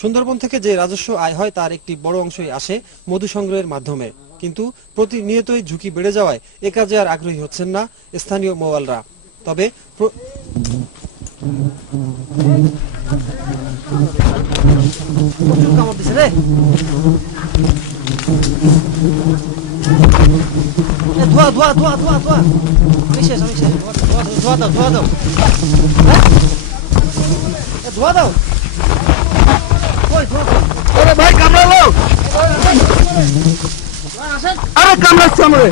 সুন্দরবন থেকে যে রাজস্ব আয় হয় তার একটি বড় অংশই আসে মধু সংগ্রহের মাধ্যমে, কিন্তু প্রতিনিয়তই ঝুঁকি বেড়ে যাওয়ায় এ কাজে আর আগ্রহী হচ্ছেন না স্থানীয় মৌয়ালরা। তবে আরে ভাই কামড়ালো, আরে কামড়াচ্ছে আমারে।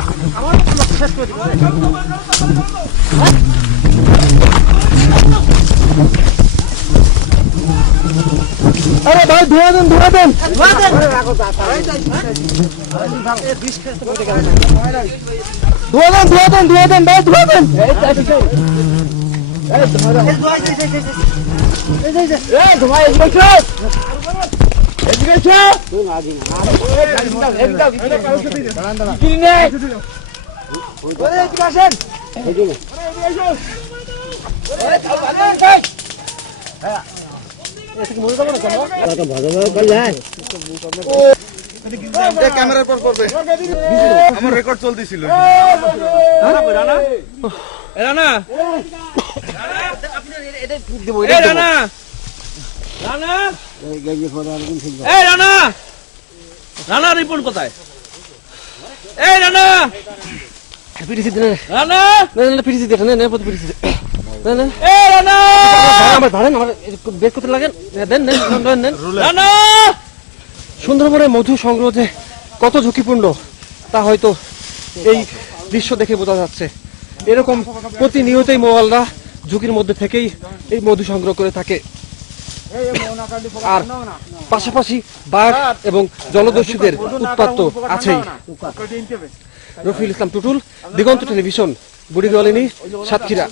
আরে ভাই ধোয়া দেন, ধোয়া দেন, ধোয়া দেন, ধোয়া দেন, ধোয়া দেন ভাই, ধোয়া দেন। ক্যামেরার পর করবে, আমার রেকর্ড চলতেছিল। রানা রিপোর্ট কোথায়? এই রানা পিটিসি দেন, রানা পিটিসি দেন, না পথ পিটিসি দেন, এই রানা আমার ধরেন, আমার বেশ করতে লাগেন, দেন দেন দেন। রানা সুন্দরবনে মধু সংগ্রহ যে কত ঝুঁকিপূর্ণ তা হয়তো এই দৃশ্য দেখে বোঝা যাচ্ছে। এরকম প্রতিনিয়তই মৌয়ালরা ঝুঁকির মধ্যে থেকেই এই মধু সংগ্রহ করে থাকে। আর পাশাপাশি বাঘ এবং জলদস্যুদের উৎপাত তো আছেই। রফিউল ইসলাম টুটুল, দিগন্ত টেলিভিশন, বুড়িগলিনী, সাতক্ষীরা।